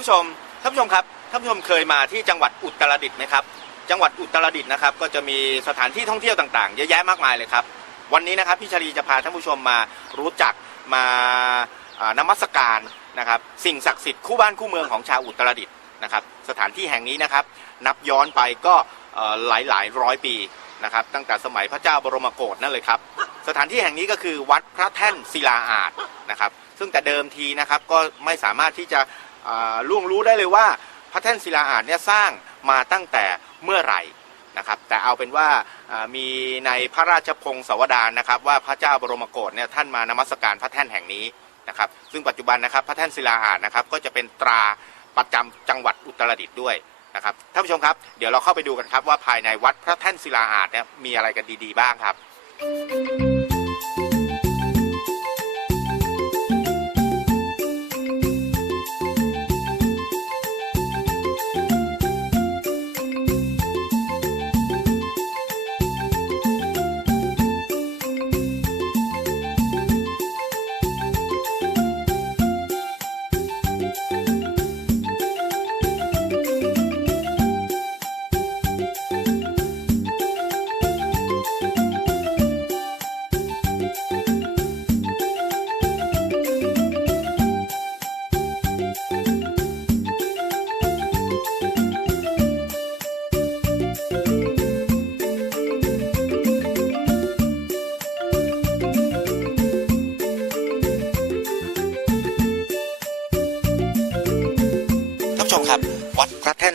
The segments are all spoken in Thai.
ท่านผู้ชมท่านผู้ชมครับท่านผู้ชมเคยมาที่จังหวัดอุตรดิตถ์ไหมครับ จังหวัดอุตรดิตถ์นะครับ ก็จะมีสถานที่ท่องเที่ยวต่างๆ เยอะแยะมากมายเลยครับ วันนี้นะครับพี่ชลีจะพาท่านผู้ชมมารู้จักมานมัสการนะครับ สิ่งศักดิ์สิทธิ์คู่บ้านคู่เมืองของชาวอุตรดิตถ์นะครับ สถานที่แห่งนี้นะครับ นับย้อนไปก็หลายหลายร้อยปีนะครับ ตั้งแต่สมัยพระเจ้าบรมโกศนั่นเลยครับ สถานที่แห่งนี้ก็คือวัดพระแท่นศิลาอาจนะครับ ซึ่งแต่เดิมทีนะครับก็ไม่สามารถที่จะ ล่วงรู้ได้เลยว่าพระแท่นศิลาอาจเนี่ยสร้างมาตั้งแต่เมื่อไหร่นะครับแต่เอาเป็นว่ามีในพระราชพงศาวดารนะครับ ว่าพระเจ้าบรมโกศเนี่ยท่านมานมัสการพระแท่นแห่งนี้นะครับ ซึ่งปัจจุบันนะครับพระแท่นศิลาอาจนะครับก็จะเป็นตราประจำจังหวัดอุตรดิตถ์ด้วยนะครับท่านผู้ชมครับเดี๋ยวเราเข้าไปดูกันครับว่าภายในวัดพระแท่นศิลาอาจเนี่ยมีอะไรกันดีๆบ้างครับท่า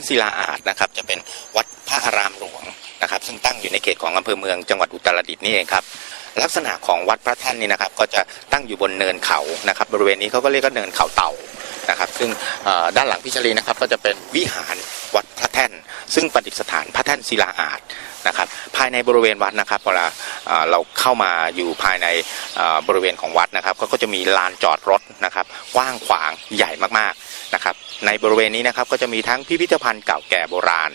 ศิลาอาดนะครับ จะเป็นวัดพระอารามหลวงนะครับ ซึ่งตั้งอยู่ในเขตของอำเภอเมืองจังหวัดอุตรดิตถ์นี่เองครับลักษณะของวัดพระแท่นนี่นะครับ ก็จะตั้งอยู่บนเนินเขานะครับ บริเวณนี้เขาก็เรียกว่าเนินเขาเต่านะครับ ซึ่งด้านหลังพิชลีนะครับ ก็จะเป็นวิหารวัดพระแท่น ซึ่งประดิษฐานพระแท่นศิลาอาจนะครับภายในบริเวณวัดนะครับเวลาเอ่อเราเข้ามาอยู่ภายในบริเวณของวัดนะครับก็จะมีลานจอดรถนะครับกว้างขวางใหญ่มากๆนะครับในบริเวณนี้นะครับก็จะมีทั้งพิพิธภัณฑ์เก่าแก่โบราณ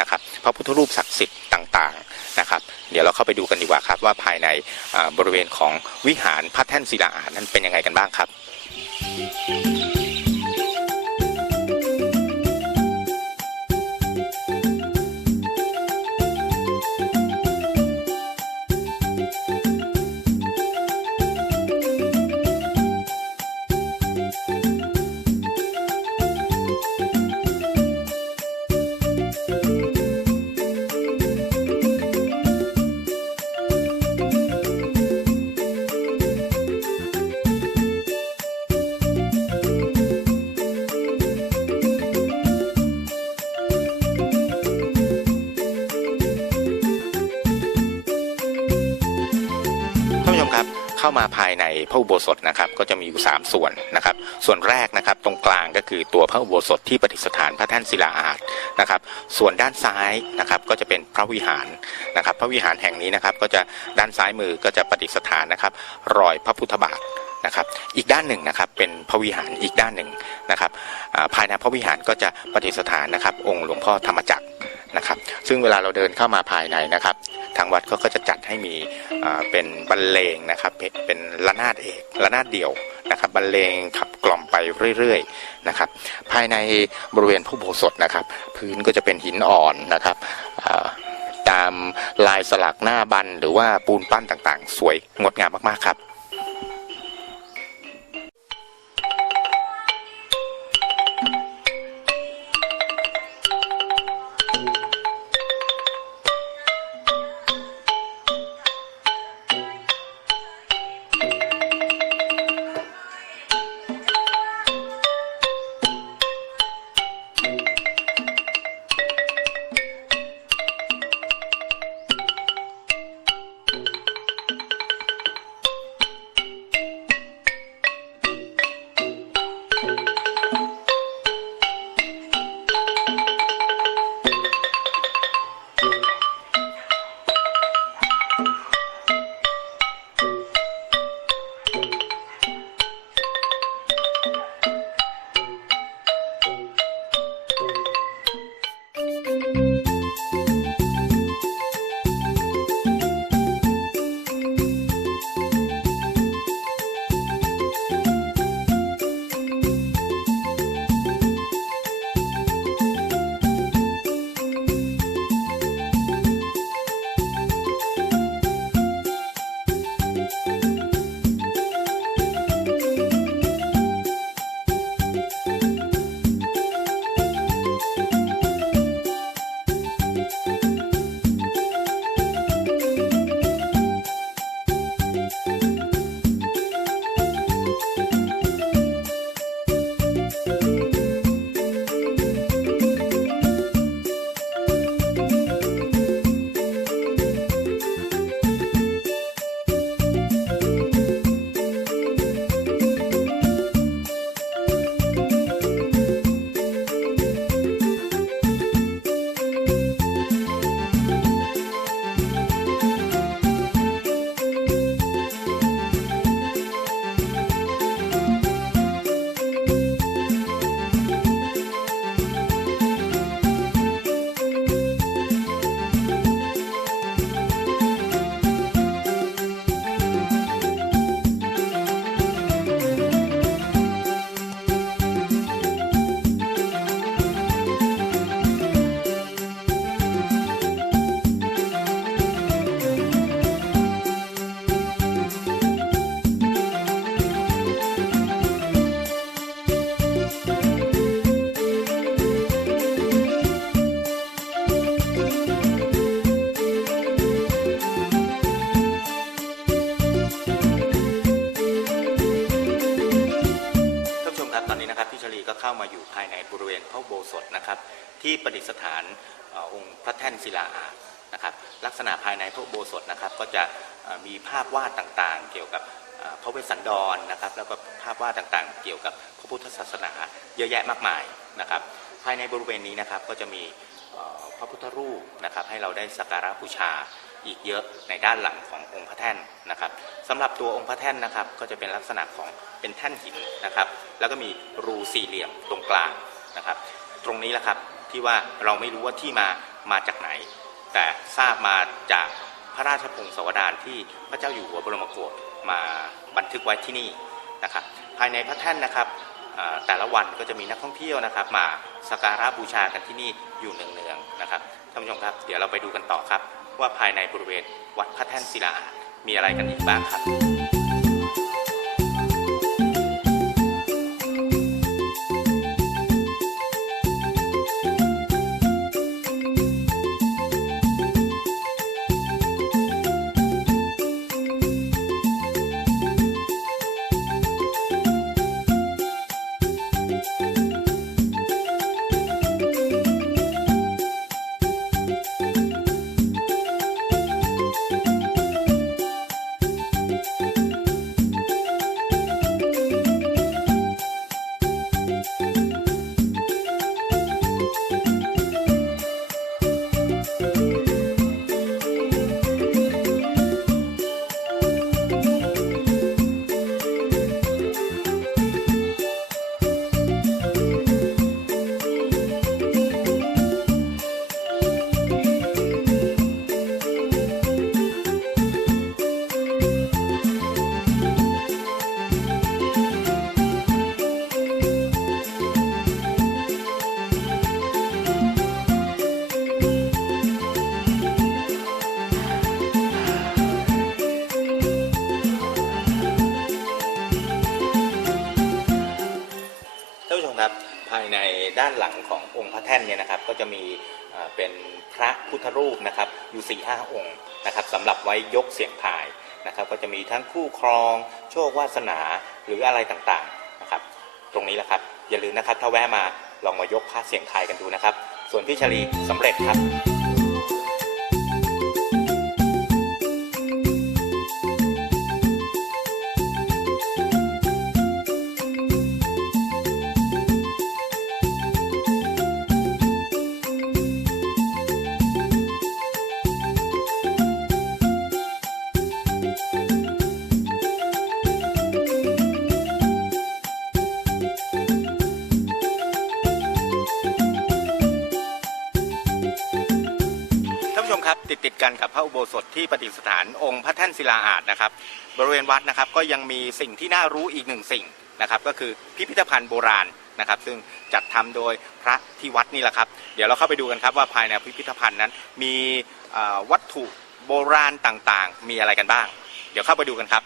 นะครับพระพุทธรูปศักดิ์สิทธิ์ต่างๆนะครับ เดี๋ยวเราเข้าไปดูกันดีกว่าครับว่าภายในบริเวณของวิหารพระแท่นศิลาอาจนั้นเป็นยังไงกันบ้างครับท่ มาภายในพระอุโบสถนะครับก็จะมีอยู่ 3 ส่วนนะครับ ส่วนแรกนะครับตรงกลางก็คือตัวพระอุโบสถที่ประดิษฐานพระแท่นศิลาอาจนะครับ ส่วนด้านซ้ายนะครับก็จะเป็นพระวิหารนะครับ พระวิหารแห่งนี้นะครับก็จะด้านซ้ายมือก็จะประดิษฐานนะครับรอยพระพุทธบาทนะครับอีกด้านหนึ่งนะครับเป็นพระวิหารอีกด้านหนึ่งนะครับภายในพระวิหารก็จะประดิษฐานนะครับ องค์หลวงพ่อธรรมจักรนะครับ ซึ่งเวลาเราเดินเข้ามาภายในนะครับ ทางวัดก็จะจัดให้มีเป็นบรรเลงนะครับเป็นระนาดเอกระนาดเดี่ยวนะครับบรรเลงขับกล่อมไปเรื่อยๆนะครับภายในบริเวณผู้โบสถนะครับ พื้นก็จะเป็นหินอ่อนนะครับตามลายสลักหน้าบันหรือว่าปูนปั้นต่างๆ สวยงดงามมากๆครับ อีกเยอะในด้านหลังขององค์พระแท่นนะครับสำหรับตัวองค์พระแท่นนะครับ ก็จะเป็นลักษณะของเป็นแท่นหินนะครับ แล้วก็มีรูสี่เหลี่ยมตรงกลางนะครับ ตรงนี้แหละครับที่ว่าเราไม่รู้ว่าที่มามาจากไหน แต่ทราบมาจากพระราชพงศาวดารที่พระเจ้าอยู่หัวบรมโกศมาบันทึกไว้ที่นี่นะครับภายในพระแท่นนะครับแต่ละวันก็จะมีนักท่องเที่ยวนะครับ มาสักการะบูชากันที่นี่อยู่เนืองๆนะครับท่านผู้ชมครับ เดี๋ยวเราไปดูกันต่อครับ ว่าภายในบริเวณวัดพระแท่นศิลาอาสน์มีอะไรกันอีกบ้างครับ พุทธรูปนะครับอยู่4ี่ห้าองค์นะครับสำหรับไว้ยกเสียงทายนะครับ ก็จะมีทั้งคู่ครอง โชควาสนาหรืออะไรต่างๆนะครับ ตรงนี้แหละครับ อย่าลืมนะครับถ้าแวะมาลองมายกพระเสียงทายกันดูนะครับ ส่วนพี่ชลีสำเร็จครับ ประดิษฐานองค์พระแท่นศิลาอาสน์นะครับ บริเวณวัดนะครับก็ยังมีสิ่งที่น่ารู้อีกหนึ่งสิ่งนะครับ ก็คือพิพิธภัณฑ์โบราณนะครับ ซึ่งจัดทำโดยพระที่วัดนี่แหละครับ เดี๋ยวเราเข้าไปดูกันครับว่าภายในพิพิธภัณฑ์นั้น มีวัตถุโบราณต่างๆ มีอะไรกันบ้าง เดี๋ยวเข้าไปดูกันครับ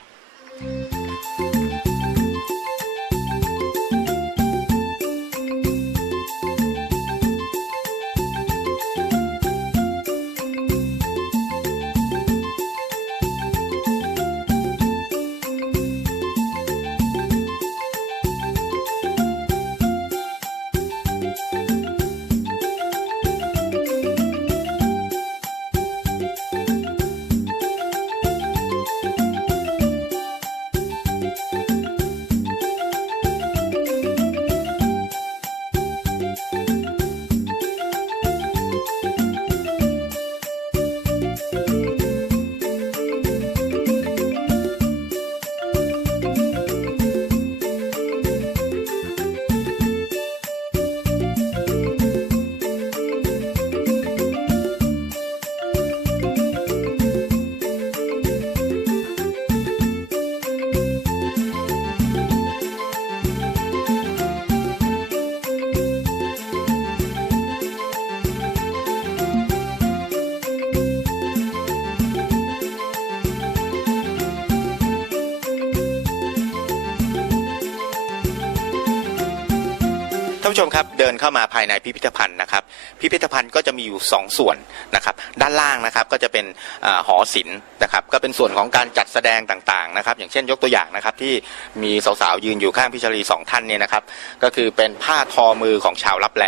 นเข้ามาภายในพิพิธภัณฑ์นะครับ พิพิธภัณฑ์ก็จะมีอยู่ 2 ส่วนนะครับ ด้านล่างนะครับก็จะเป็นอหอศิลป์นะครับ ก็เป็นส่วนของการจัดแสดงต่างๆนะครับ อย่างเช่นยกตัวอย่างนะครับที่มีสาวๆยืนอยู่ข้างพิชรีสองท่านเนี่ยนะครับ ก็คือเป็นผ้าทอมือของชาวลับแล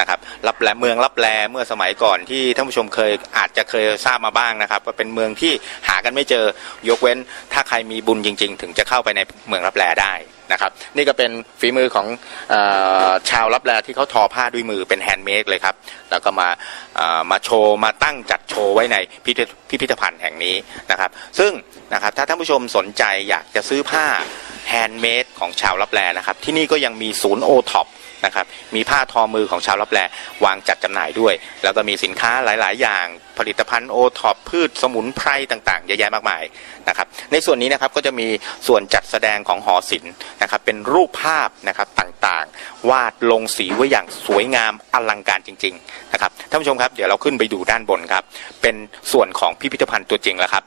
นะครับลับแลเมืองลับแลเมื่อสมัยก่อนที่ท่านผู้ชมเคยอาจจะเคยทราบมาบ้างนะครับว่าเป็นเมืองที่หากันไม่เจอยกเว้น ถ้าใครมีบุญจริง ๆ ถึงจะเข้าไปในเมืองลับแลได้ นะครับนี่ก็เป็นฝีมือของอชาวรับแลที่เขาทอผ้าด้วยมือเป็นแฮนด์เมดเลยครับ แล้วก็มามาโชว์มาตั้งจัดโชว์ไว้ในพิพิธพิพิธภัณฑ์แห่งนี้นะครับ ซึ่งนะครับถ้าท่านผู้ชมสนใจอยากจะซื้อผ้าแฮนด์เมดของชาวรับแลนะครับ ที่นี่ก็ยังมีศูนย์โอท็อป นะครับมีผ้าทอมือของชาวลับแลวางจัดจำหน่ายด้วย แล้วก็มีสินค้าหลาย ๆ อย่าง ผลิตภัณฑ์โอท็อปพืชสมุนไพรต่างๆเยอะแยะมากมายนะครับในส่วนนี้นะครับก็จะมีส่วนจัดแสดงของหอศิลป์นะครับเป็นรูปภาพนะครับต่างๆ วาดลงสีไว้อย่างสวยงามอลังการจริง ๆ นะครับท่านผู้ชมครับเดี๋ยวเราขึ้นไปดูด้านบนครับเป็นส่วนของพิพิธภัณฑ์ตัวจริงแล้วครับ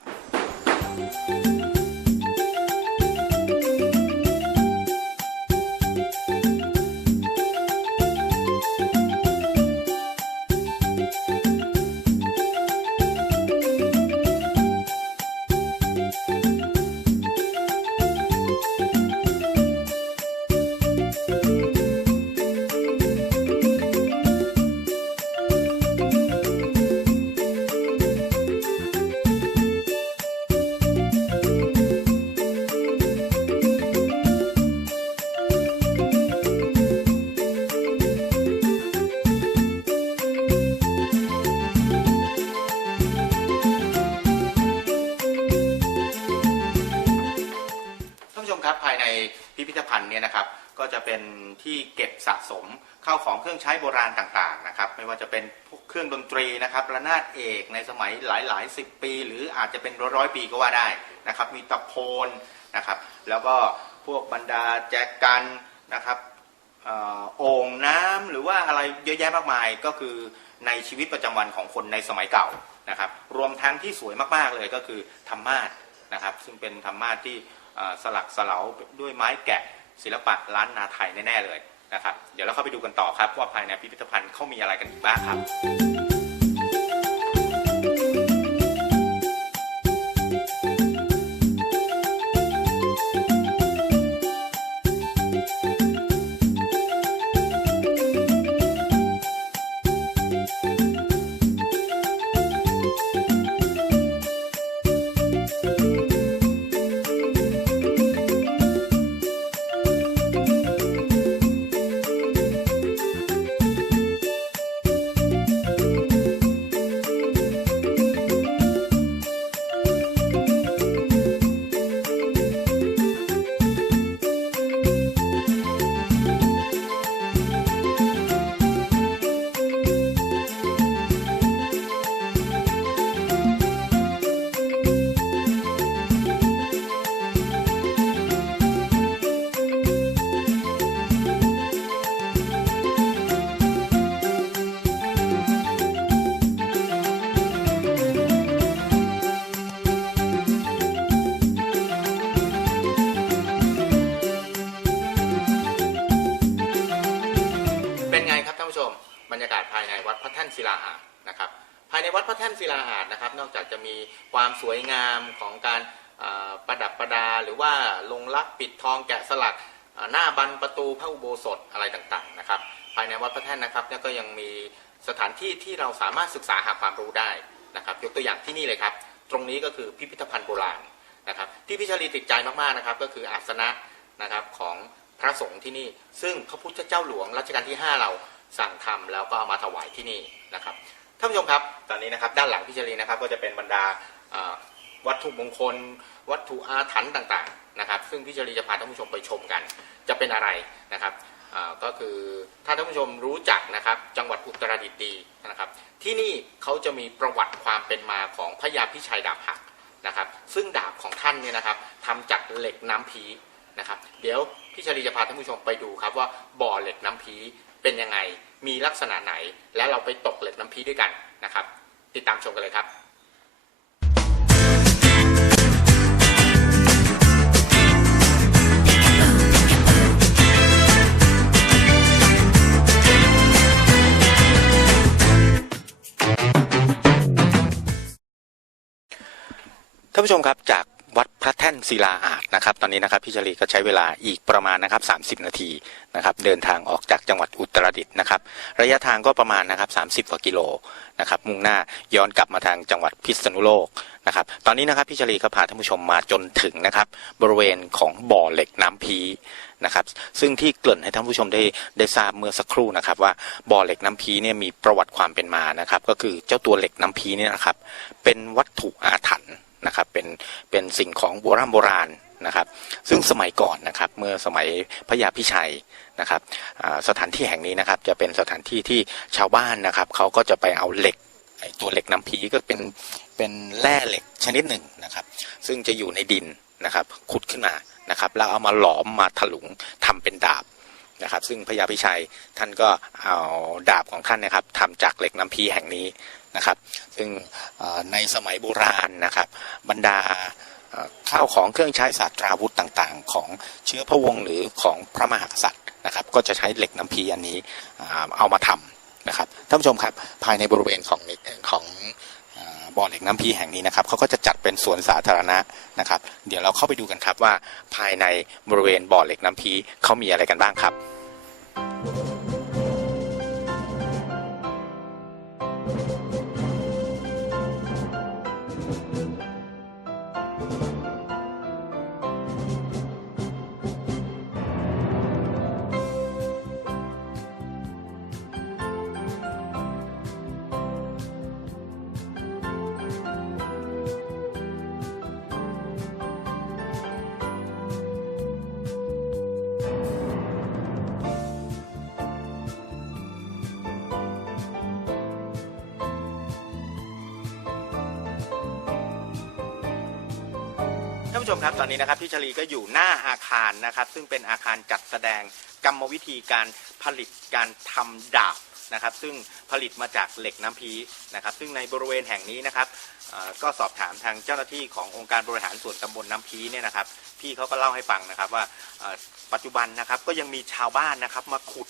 เนี่ยนะครับ ก็จะเป็นที่เก็บสะสมข้าวของเครื่องใช้โบราณต่างๆนะครับ ไม่ว่าจะเป็นพวกเครื่องดนตรีนะครับระนาดเอกในสมัยหลายๆสิบปี หรืออาจจะเป็นร้อยๆปีก็ว่าได้นะครับ มีตะโพนนะครับ แล้วก็พวกบรรดาแจกันนะครับโอ่งน้ำหรือว่าอะไรเยอะแยะมากมายก็คือในชีวิตประจำวันของคนในสมัยเก่านะครับ รวมทั้งที่สวยมากๆเลยก็คือธรรมาสนะครับ ซึ่งเป็นธรรมาสที่สลักสลาด้วยไม้แกะ ศิลปะล้านนาไทยแน่ๆเลยนะครับ เดี๋ยวเราเข้าไปดูกันต่อครับ ว่าภายในพิพิธภัณฑ์เขามีอะไรกันอีกบ้างครับเป็ายในวัดพระแท่นศิลาอาสน์นะครับ ภายในวัดพระแท่นศิลาอาสน์นะครับ นอกจากจะมีความสวยงามของการประดับประดา หรือว่าลงลักปิดทองแกะสลักหน้าบันประตูพระอุโบสถอะไรต่างๆนะครับ ภายในวัดพระแท่นนะครับก็ยังมีสถานที่ที่เราสามารถศึกษาหาความรู้ได้นะครับ ยกตัวอย่างที่นี่เลยครับ ตรงนี้ก็คือพิพิธภัณฑ์โบราณนะครับ ที่พิชาลีติดใจมากๆนะครับ ก็คืออาสนะนะครับของพระสงฆ์ที่นี่ ซึ่งพระพุทธเจ้าหลวงรัชกาลที่ 5 เรา สั่งทำแล้วก็เอามาถวายที่นี่นะครับท่านผู้ชมครับตอนนี้นะครับด้านหลังพิชาลีนะครับก็จะเป็นบรรดาวัตถุมงคล วัตถุอาถรรพ์ต่างๆนะครับ ซึ่งพิชาลีจะพาท่านผู้ชมไปชมกัน จะเป็นอะไรนะครับก็คือถ้าท่านผู้ชมรู้จักนะครับจังหวัดอุตรดิตถ์ดีนะครับ ที่นี่เขาจะมีประวัติความเป็นมาของพระยาพิชัยดาบหักนะครับ ซึ่งดาบของท่านเนี่ยนะครับทำจากเหล็กน้ำพีนะครับ เดี๋ยวพี่ชลีจะพาท่านผู้ชมไปดูครับว่าบ่อเหล็กน้ำพี เป็นยังไง มีลักษณะไหน และเราไปตกเหล็กน้ำพีด้วยกันนะครับ ติดตามชมกันเลยครับท่านผู้ชมครับจาก วัดพระแท่นศิลาอาจนะครับ ตอนนี้นะครับพี่ชลีก็ใช้เวลาอีกประมาณนะครับ 30 นาทีนะครับ เดินทางออกจากจังหวัดอุตรดิตถ์นะครับ ระยะทางก็ประมาณนะครับ 30 กว่ากิโลนะครับ มุ่งหน้าย้อนกลับมาทางจังหวัดพิษณุโลกนะครับ ตอนนี้นะครับพี่ชลีก็พาท่านผู้ชมมาจนถึงนะครับ บริเวณของบ่อเหล็กน้ำพีนะครับ ซึ่งที่เกริ่นให้ท่านผู้ชมได้ได้ทราบเมื่อสักครู่นะครับ ว่าบ่อเหล็กน้ำพีเนี่ยมีประวัติความเป็นมานะครับ ก็คือเจ้าตัวเหล็กน้ำพีเนี่ยนะครับ เป็นวัตถุอาถรรพ์ นะครับเป็นเป็นสิ่งของโบราณโบราณนะครับ ซึ่งสมัยก่อนนะครับเมื่อสมัยพระยาพิชัยนะครับสถานที่แห่งนี้นะครับจะเป็นสถานที่ที่ชาวบ้านนะครับเขาก็จะไปเอาเหล็กไอตัวเหล็กน้ำพีก็เป็นเป็นแร่เหล็กชนิดหนึ่งนะครับ ซึ่งจะอยู่ในดินนะครับขุดขึ้นมานะครับแล้วเอามาหลอมมาถลุงทำเป็นดาบนะครับ ซึ่งพระยาพิชัยท่านก็เอาดาบของท่านนะครับทำจากเหล็กน้ำพีแห่งนี้ นะครับ ซึ่งในสมัยโบราณนะครับ บรรดาข้าวของเครื่องใช้ศาสตราวุธต่างๆ ของเชื้อพระวงศ์หรือของพระมหากษัตริย์นะครับ ก็จะใช้เหล็กน้ำพีอันนี้เอามาทำนะครับท่านผู้ชมครับภายในบริเวณของของบ่อเหล็กน้ำพีแห่งนี้นะครับเขาก็จะจัดเป็นสวนสาธารณะนะครับ เดี๋ยวเราเข้าไปดูกันครับว่าภายในบริเวณบ่อเหล็กน้ำพีเขามีอะไรกันบ้างครับ รับพี่ชลีก็อยู่หน้าอาคารนะครับ ซึ่งเป็นอาคารจัดแสดงกรรมวิธีการผลิตการทำดาบนะครับ ซึ่งผลิตมาจากเหล็กน้ำพีนะครับ ซึ่งในบริเวณแห่งนี้นะครับก็สอบถามทางเจ้าหน้าที่ขององค์การบริหารส่วนตำบลน้ำพีเนี่ยนะครับ พี่เขาก็เล่าให้ฟังนะครับว่าปัจจุบันนะครับก็ยังมีชาวบ้านนะครับมาขุด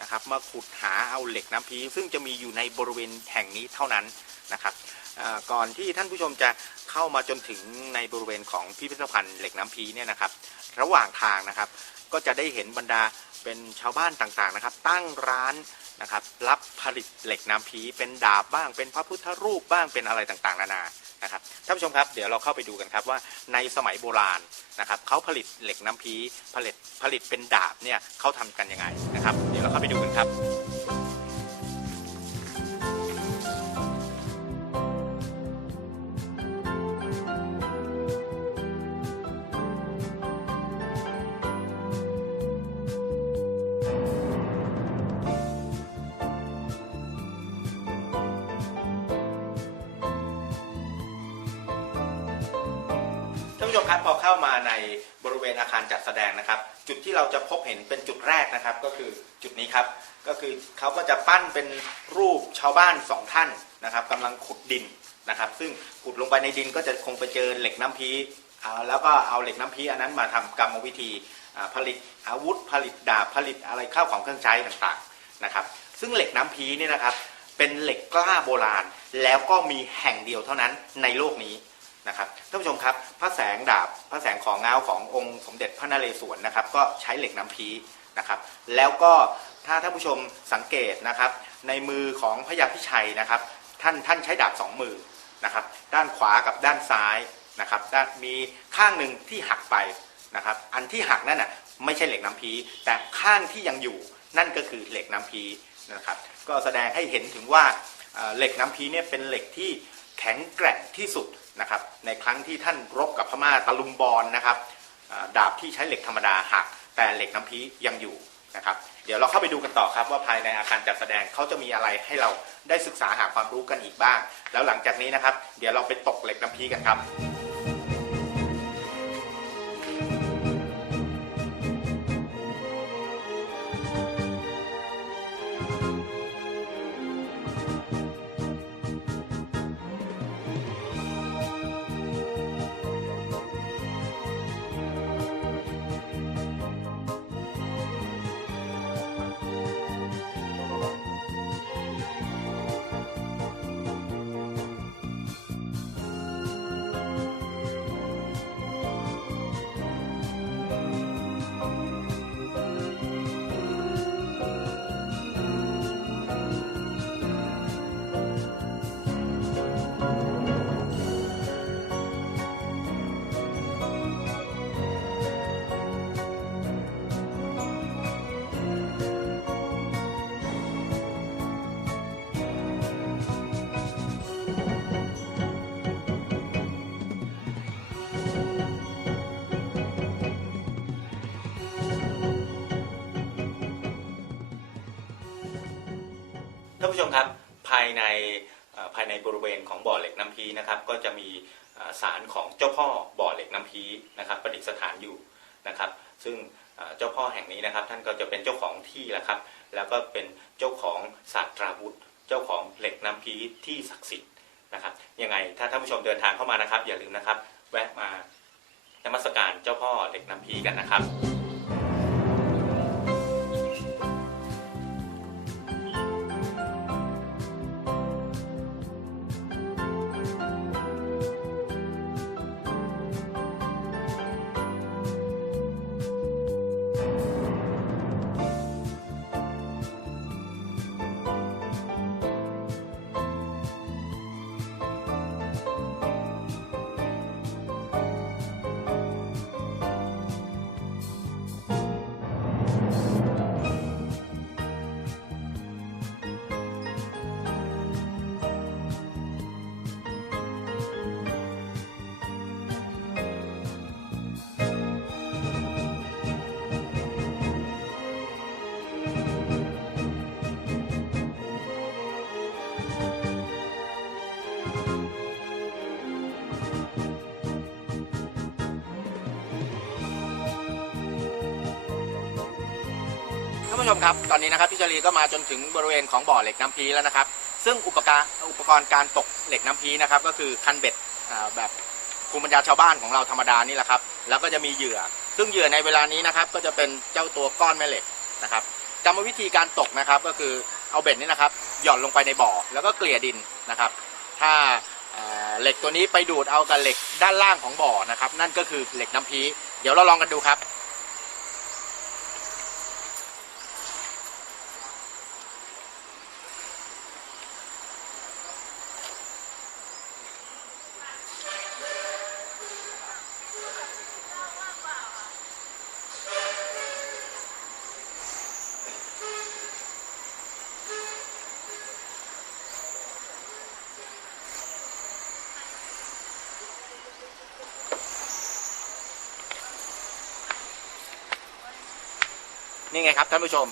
นะครับมาขุดหาเอาเหล็กน้ำพีซึ่งจะมีอยู่ในบริเวณแห่งนี้เท่านั้นนะครับ ก่อนที่ท่านผู้ชมจะเข้ามาจนถึงในบริเวณของพิพิธภัณฑ์เหล็กน้ำพีเนี่ยนะครับ ระหว่างทางนะครับ ก็จะได้เห็นบรรดาเป็นชาวบ้านต่างๆนะครับ ตั้งร้านนะครับ รับผลิตเหล็กน้ำพีเป็นดาบบ้าง เป็นพระพุทธรูปบ้างเป็นอะไรต่างๆ นานานะครับท่านผู้ชมครับเดี๋ยวเราเข้าไปดูกันครับว่าในสมัยโบราณนะครับเขาผลิตเหล็กน้ำพีผลิตผลิตเป็นดาบเนี่ยเขาทำกันยังไงนะครับ เดี๋ยวเราเข้าไปดูกันครับ ชมครับพอเข้ามาในบริเวณอาคารจัดแสดงนะครับ จุดที่เราจะพบเห็นเป็นจุดแรกนะครับ ก็คือจุดนี้ครับ ก็คือเขาก็จะปั้นเป็นรูปชาวบ้านสองท่านนะครับกำลังขุดดินนะครับ ซึ่งขุดลงไปในดินก็จะคงไปเจอเหล็กน้ำพีอ่าแล้วก็เอาเหล็กน้ำพีอันนั้นมาทำกรรมวิธีผลิตอาวุธผลิตดาบผลิตอะไรข้าวของเครื่องใช้ต่างๆนะครับ ซึ่งเหล็กน้ำพีเนี่ยนะครับเป็นเหล็กกล้าโบราณ แล้วก็มีแห่งเดียวเท่านั้นในโลกนี้ นะครับท่านผู้ชมครับพระแสงดาบพระแสงของเงาขององค์สมเด็จพระนเรศวรนะครับ ก็ใช้เหล็กน้ำพีนะครับ แล้วก็ถ้าท่านผู้ชมสังเกตนะครับ ในมือของพระยาพิชัยนะครับ ท่านท่านใช้ดาบสองมือนะครับ ด้านขวากับด้านซ้ายนะครับด้านมีข้างหนึ่งที่หักไปนะครับ อันที่หักนั่นน่ะไม่ใช่เหล็กน้ำพีแต่ข้างที่ยังอยู่นั่นก็คือเหล็กน้ำพีนะครับ ก็แสดงให้เห็นถึงว่าเอ่อเหล็กน้ำพีเนี่ยเป็นเหล็กที่แข็งแกร่งที่สุด นะครับในครั้งที่ท่านรบกับพม่าตะลุมบอลนะครับดาบที่ใช้เหล็กธรรมดาหัก แต่เหล็กน้ำพียังอยู่นะครับเดี๋ยวเราเข้าไปดูกันต่อครับว่าภายในอาคารจัดแสดงเขาจะมีอะไรให้เราได้ศึกษาหาความรู้กันอีกบ้าง แล้วหลังจากนี้นะครับ เดี๋ยวเราไปตกเหล็กน้ำพีกันครับ ท่านผู้ชมครับภายในภายในบริเวณของบ่อเหล็กน้ำพีนะครับก็จะมีเอ่อศาลของเจ้าพ่อบ่อเหล็กน้ำพีนะครับประดิษฐานอยู่นะครับ ซึ่งเจ้าพ่อแห่งนี้นะครับ ท่านก็จะเป็นเจ้าของที่แหละครับ แล้วก็เป็นเจ้าของศาสตราวุธ เจ้าของเหล็กน้ำพีที่ศักดิ์สิทธิ์นะครับยังไงถ้าท่านผู้ชมเดินทางเข้ามานะครับ อย่าลืมนะครับ แวะมานมัสการเจ้าพ่อเหล็กน้ำพีกันนะครับ ผู้ชมครับ ตอนนี้นะครับพี่ชลีก็มาจนถึงบริเวณของบ่อเหล็กน้ำพีแล้วนะครับ ซึ่งอุปกรณ์อุปกรณ์การตกเหล็กน้ำพีนะครับ ก็คือคันเบ็ดแบบภูมิปัญญาชาวบ้านของเราธรรมดานี่แหละครับ แล้วก็จะมีเหยื่อ ซึ่งเหยื่อในเวลานี้นะครับ ก็จะเป็นเจ้าตัวก้อนแม่เหล็กนะครับกรรมวิธีการตกนะครับ ก็คือเอาเบ็ดนี่นะครับ หย่อนลงไปในบ่อแล้วก็เกลี่ยดินนะครับ ถ้าเอ่อเหล็กตัวนี้ไปดูดเอากับเหล็กด้านล่างของบ่อนะครับ นั่นก็คือเหล็กน้ำพี เดี๋ยวเราลองกันดูครับ นี่ไงครับท่านผู้ชม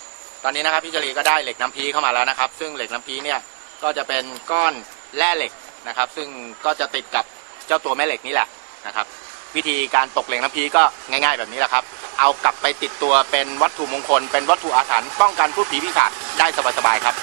ตอนนี้นะครับพี่จรีก็ได้เหล็กน้ำพีเข้ามาแล้วนะครับ ซึ่งเหล็กน้ำพีเนี่ยก็จะเป็นก้อนแร่เหล็กนะครับ ซึ่งก็จะติดกับเจ้าตัวแม่เหล็กนี่แหละนะครับ วิธีการตกเหล็กน้ำพีก็ง่าย ๆ แบบนี้แหละครับ เอากลับไปติดตัวเป็นวัตถุมงคล เป็นวัตถุอาถรรพ์ป้องกันผู้ผีพิศาจได้สบายๆครับ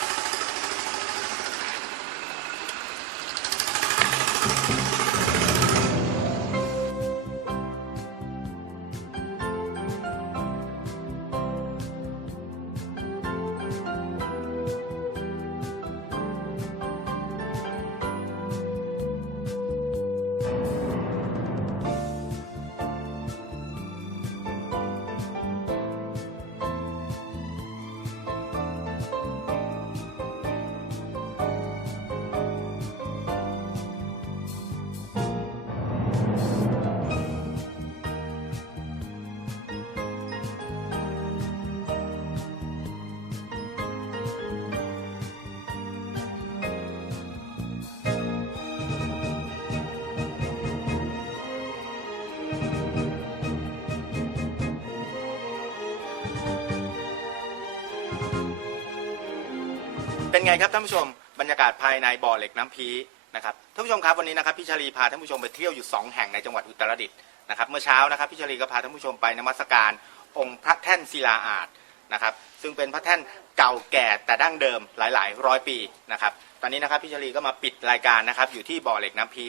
ไงครับท่านผู้ชมบรรยากาศภายในบ่อเหล็กน้ำพีนะครับท่านผู้ชมครับวันนี้นะครับพี่ชลีพาท่านผู้ชมไปเที่ยวอยู่ 2 แห่งในจังหวัดอุตรดิตถ์นะครับเมื่อเช้านะครับพี่ชลีก็พาท่านผู้ชมไปนมัสการองค์พระแท่นศิลาอาจนะครับซึ่งเป็นพระแท่นเก่าแก่แต่ดั้งเดิมหลาย ๆ ร้อยปีนะครับตอนนี้นะครับพี่ชลีก็มาปิดรายการนะครับอยู่ที่บ่อเหล็กน้ำพี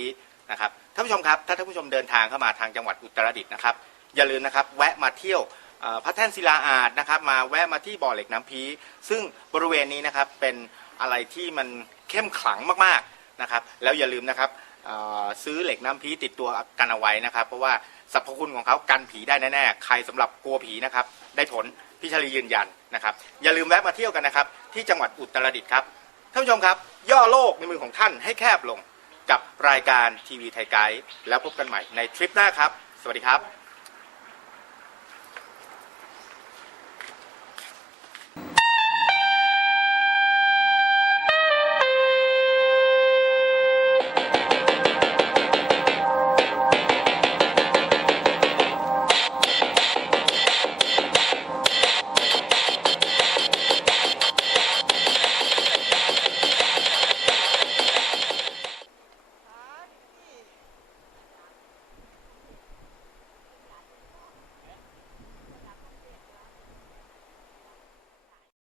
นะครับท่านผู้ชมครับถ้าท่านผู้ชมเดินทางเข้ามาทางจังหวัดอุตรดิตถ์นะครับอย่าลืมนะครับแวะมาเที่ยวพระแท่นศิลาอาจนะครับมาแวะมาที่บ่อเหล็กน้ำพีซึ่งบริเวณนี้นะครับเป็น อะไรที่มันเข้มขลังมากๆนะครับ แล้วอย่าลืมนะครับซื้อเหล็กน้ำพีติดตัวกันเอาไว้นะครับ เพราะว่าสรรพคุณของเขากันผีได้แน่ๆใครสำหรับกลัวผีนะครับได้ผลพี่ชลียืนยันนะครับ อย่าลืมแวะมาเที่ยวกันนะครับ ที่จังหวัดอุตรดิตถ์ครับท่านผู้ชมครับ ย่อโลกในมือของท่านให้แคบลงกับรายการทีวีไทยไกด์แล้วพบกันใหม่ในทริปหน้าครับ สวัสดีครับ